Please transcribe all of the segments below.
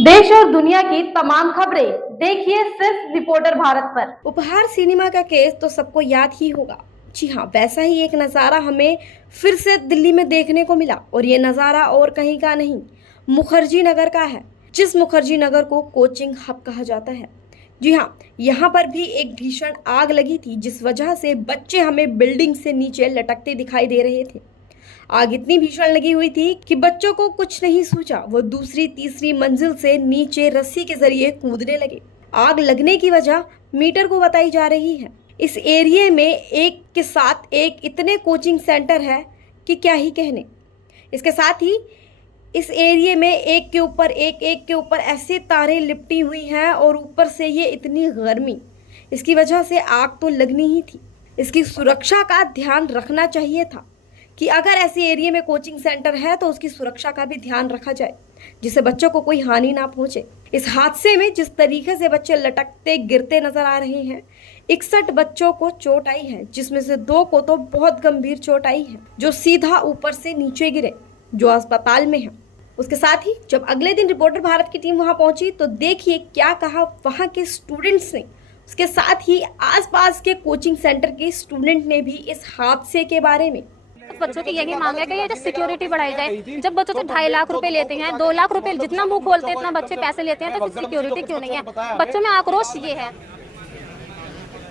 देश और दुनिया की तमाम खबरें देखिए सिर्फ रिपोर्टर भारत पर। उपहार सिनेमा का केस तो सबको याद ही होगा। जी हाँ, वैसा ही एक नज़ारा हमें फिर से दिल्ली में देखने को मिला और ये नज़ारा और कहीं का नहीं, मुखर्जी नगर का है, जिस मुखर्जी नगर को कोचिंग हब कहा जाता है। जी हाँ, यहाँ पर भी एक भीषण आग लगी थी, जिस वजह से बच्चे हमें बिल्डिंग से नीचे लटकते दिखाई दे रहे थे। आग इतनी भीषण लगी हुई थी कि बच्चों को कुछ नहीं सूझा, वो दूसरी तीसरी मंजिल से नीचे रस्सी के जरिए कूदने लगे। आग लगने की वजह मीटर को बताई जा रही है। इस एरिया में एक के साथ एक इतने कोचिंग सेंटर है कि क्या ही कहने। इसके साथ ही इस एरिया में एक के ऊपर ऐसे तारें लिपटी हुई हैं और ऊपर से ये इतनी गर्मी, इसकी वजह से आग तो लगनी ही थी। इसकी सुरक्षा का ध्यान रखना चाहिए था कि अगर ऐसे एरिया में कोचिंग सेंटर है तो उसकी सुरक्षा का भी ध्यान रखा जाए, जिससे बच्चों को कोई हानि ना पहुंचे। इस हादसे में जिस तरीके से बच्चे लटकते गिरते नजर आ रहे हैं, 61 बच्चों को चोट आई है, जिसमें से 2 को तो बहुत गंभीर चोट आई है, जो सीधा ऊपर से नीचे गिरे, जो अस्पताल में है। उसके साथ ही जब अगले दिन रिपोर्टर भारत की टीम वहां पहुंची तो देखिए क्या कहा वहां के स्टूडेंट्स ने। उसके साथ ही आसपास के कोचिंग सेंटर के स्टूडेंट ने भी इस हादसे के बारे में। बच्चों की यही मांग है कि ये जो सिक्योरिटी बढ़ाई जाए। जब बच्चों से 2.5 लाख रुपए लेते हैं, 2 लाख रुपए जितना मुंह खोलते हैं इतना बच्चे पैसे लेते हैं, तो फिर सिक्योरिटी क्यों नहीं है? बच्चों में आक्रोश ये है।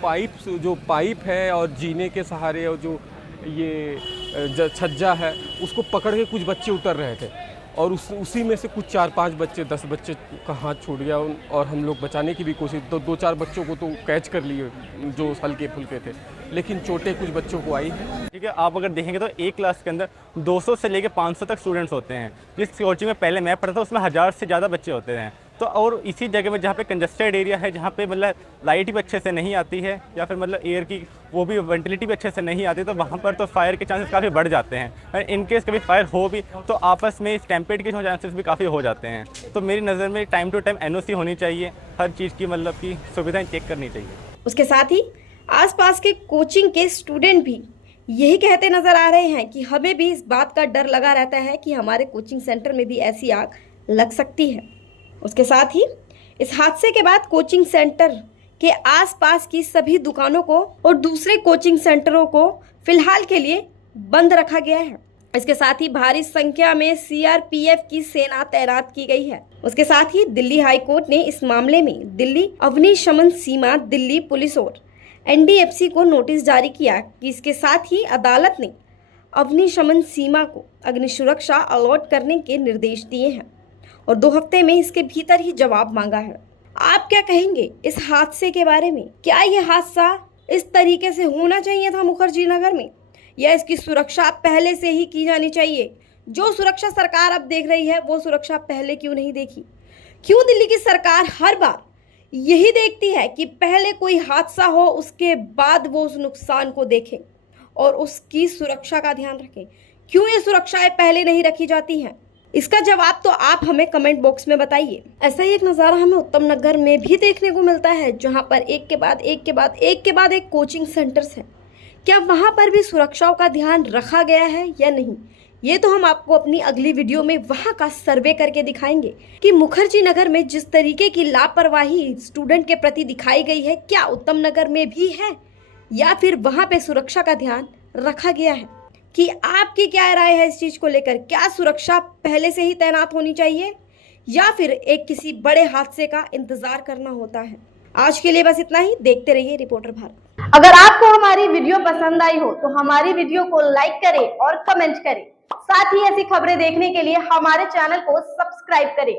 पाइप है और जीने के सहारे और जो ये छज्जा है उसको पकड़ के कुछ बच्चे उतर रहे थे और उसी में से कुछ 4-5 बच्चे 10 बच्चे का हाथ छूट गया और हम लोग बचाने की भी कोशिश, तो 2-4 बच्चों को तो कैच कर लिए जो हल्के फुल्के थे, लेकिन चोटें कुछ बच्चों को आई है। ठीक है, आप अगर देखेंगे तो एक क्लास के अंदर 200 से लेकर 500 तक स्टूडेंट्स होते हैं। जिस कोचिंग में पहले मैं पढ़ा था उसमें 1000 से ज़्यादा बच्चे होते हैं। तो और इसी जगह में जहाँ पे कंजस्टेड एरिया है, जहाँ पे मतलब लाइट भी अच्छे से नहीं आती है या फिर मतलब एयर की वो भी वेंटिलिटी भी अच्छे से नहीं आती, तो वहाँ पर तो फायर के चांसेस काफ़ी बढ़ जाते हैं। और इनकेस कभी फायर हो भी तो आपस में स्टैम्पेड के चांसेस भी काफ़ी हो जाते हैं। तो मेरी नज़र में टाइम टू टाइम NOC होनी चाहिए, हर चीज़ की मतलब की सुविधाएँ चेक करनी चाहिए। उसके साथ ही आसपास के कोचिंग के स्टूडेंट भी यही कहते नजर आ रहे हैं कि हमें भी इस बात का डर लगा रहता है कि हमारे कोचिंग सेंटर में भी ऐसी आग लग सकती है। उसके साथ ही इस हादसे के बाद कोचिंग सेंटर के आसपास की सभी दुकानों को और दूसरे कोचिंग सेंटरों को फिलहाल के लिए बंद रखा गया है। इसके साथ ही भारी संख्या में CRPF की सेना तैनात की गई है। उसके साथ ही दिल्ली हाई कोर्ट ने इस मामले में दिल्ली अग्निशमन सीमा, दिल्ली पुलिस और NDFC को नोटिस जारी किया कि इसके साथ ही अदालत ने अग्निशमन सीमा को अग्नि सुरक्षा अलॉट करने के निर्देश दिए हैं और 2 हफ्ते में इसके भीतर ही जवाब मांगा है। आप क्या कहेंगे इस हादसे के बारे में? क्या यह हादसा इस तरीके से होना चाहिए था मुखर्जी नगर में, या इसकी सुरक्षा पहले से ही की जानी चाहिए? जो सुरक्षा सरकार अब देख रही है वो सुरक्षा पहले क्यों नहीं देखी? क्यों दिल्ली की सरकार हर बार यही देखती है कि पहले कोई हादसा हो उसके बाद वो उस नुकसान को देखें और उसकी सुरक्षा का ध्यान रखें? क्यों ये सुरक्षाएं पहले नहीं रखी जाती हैं? इसका जवाब तो आप हमें कमेंट बॉक्स में बताइए। ऐसा ही एक नज़ारा हमें उत्तम नगर में भी देखने को मिलता है, जहां पर एक के बाद एक कोचिंग सेंटर्स हैं। क्या वहां पर भी सुरक्षाओं का ध्यान रखा गया है या नहीं? ये तो हम आपको अपनी अगली वीडियो में वहां का सर्वे करके दिखाएंगे कि मुखर्जी नगर में जिस तरीके की लापरवाही स्टूडेंट के प्रति दिखाई गई है, क्या उत्तम नगर में भी है या फिर वहां पे सुरक्षा का ध्यान रखा गया है? कि आपकी क्या राय है इस चीज को लेकर? क्या सुरक्षा पहले से ही तैनात होनी चाहिए या फिर एक किसी बड़े हादसे का इंतजार करना होता है? आज के लिए बस इतना ही। देखते रहिए रिपोर्टर भारत। अगर आपको हमारी वीडियो पसंद आई हो तो हमारी वीडियो को लाइक करें और कमेंट करें। साथ ही ऐसी खबरें देखने के लिए हमारे चैनल को सब्सक्राइब करें।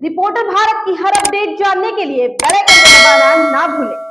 रिपोर्टर भारत की हर अपडेट जानने के लिए बेल आइकन दबाना ना भूलें।